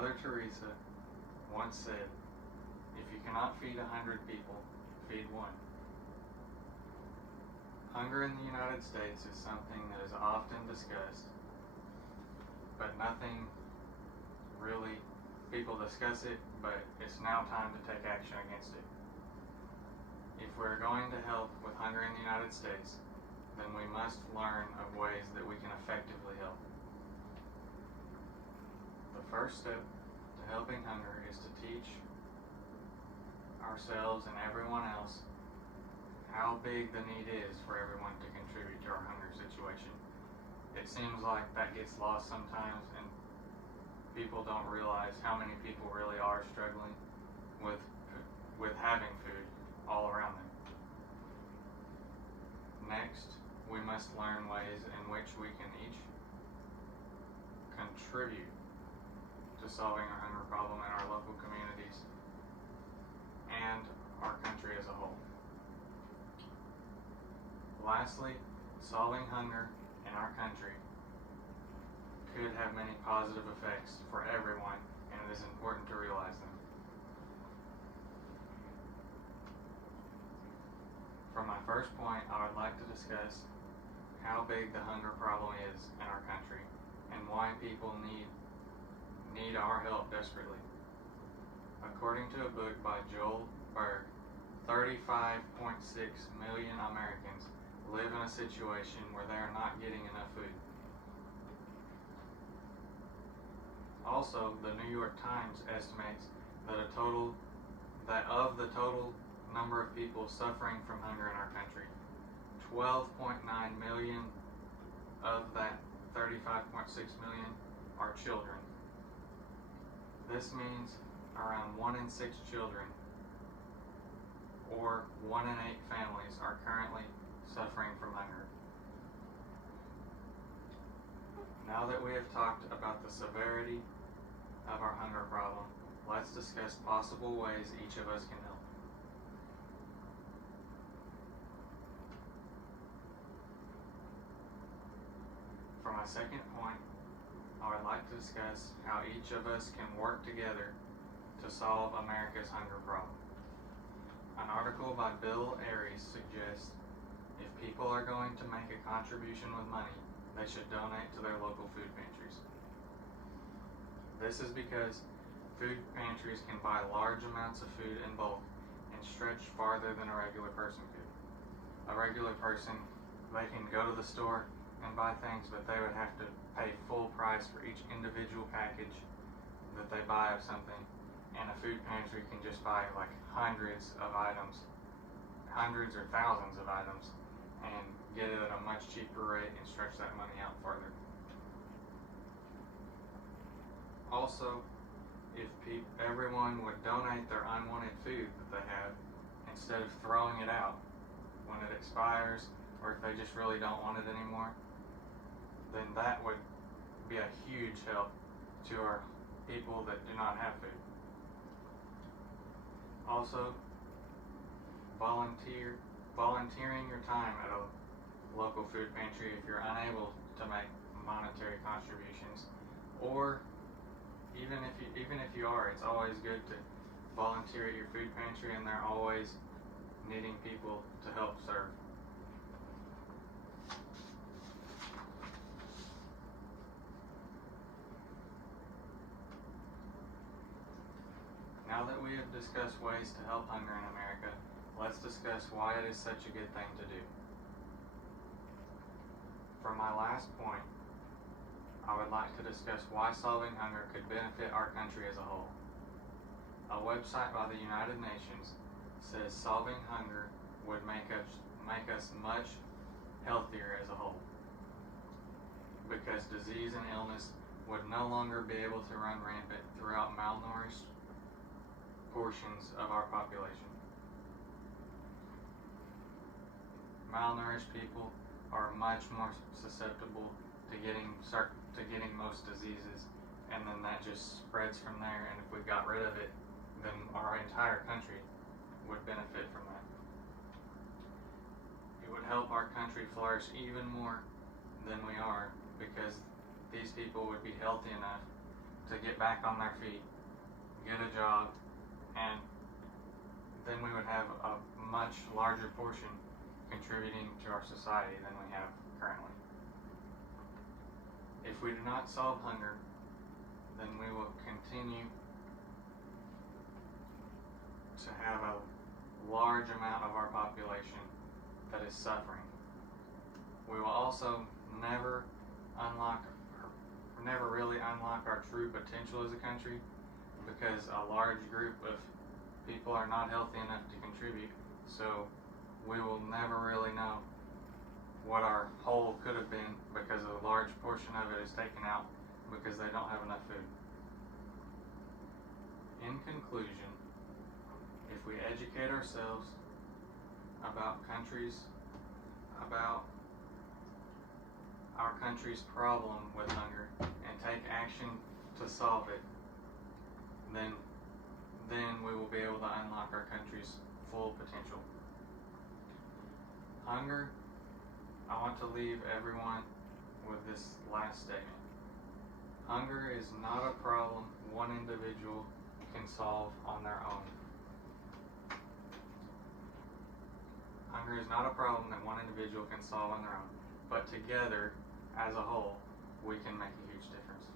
Mother Teresa once said, "If you cannot feed 100 people, feed one." Hunger in the United States is something that is often discussed, but nothing really, people discuss it, but it's now time to take action against it. If we're going to help with hunger in the United States, then we must learn of ways that we can effectively help. The first step to helping hunger is to teach ourselves and everyone else how big the need is for everyone to contribute to our hunger situation. It seems like that gets lost sometimes, and people don't realize how many people really are struggling with having food all around them. Next, we must learn ways in which we can each contribute to solving our hunger problem in our local communities and our country as a whole. Lastly, solving hunger in our country could have many positive effects for everyone, and it is important to realize them. For my first point, I would like to discuss how big the hunger problem is in our country and why people need our help desperately. According to a book by Joel Berg, 35.6 million Americans live in a situation where they are not getting enough food. Also, the New York Times estimates that of the total number of people suffering from hunger in our country, 12.9 million of that 35.6 million are children. This means around 1 in 6 children, or 1 in 8 families, are currently suffering from hunger. Now that we have talked about the severity of our hunger problem, let's discuss possible ways each of us can help. For my second point, I would like to discuss how each of us can work together to solve America's hunger problem. An article by Bill Aries suggests if people are going to make a contribution with money, they should donate to their local food pantries. This is because food pantries can buy large amounts of food in bulk and stretch farther than a regular person could. A regular person, they can go to the store and buy things, but they would have to pay full price for each individual package that they buy of something, and a food pantry can just buy like hundreds of items, hundreds or thousands of items, and get it at a much cheaper rate and stretch that money out further. Also, if everyone would donate their unwanted food that they have instead of throwing it out when it expires, or if they just really don't want it anymore, then that would be a huge help to our people that do not have food. Also, volunteering your time at a local food pantry if you're unable to make monetary contributions, or even if you are, it's always good to volunteer at your food pantry, and they're always needing people to help serve. Now that we have discussed ways to help hunger in America, let's discuss why it is such a good thing to do. For my last point, I would like to discuss why solving hunger could benefit our country as a whole. A website by the United Nations says solving hunger would make us much healthier as a whole, because disease and illness would no longer be able to run rampant throughout malnourished portions of our population. Malnourished people are much more susceptible to getting most diseases, and then that just spreads from there, and if we got rid of it, then our entire country would benefit from that. It would help our country flourish even more than we are, because these people would be healthy enough to get back on their feet, get a job, and then we would have a much larger portion contributing to our society than we have currently. If we do not solve hunger, then we will continue to have a large amount of our population that is suffering. We will also never really unlock our true potential as a country, because a large group of people are not healthy enough to contribute. So we will never really know what our whole could have been, because a large portion of it is taken out because they don't have enough food. In conclusion, if we educate ourselves about our country's problem with hunger, and take action to solve it, then we will be able to unlock our country's full potential. Hunger, I want to leave everyone with this last statement. Hunger is not a problem one individual can solve on their own. Hunger is not a problem that one individual can solve on their own, but together, as a whole, we can make a huge difference.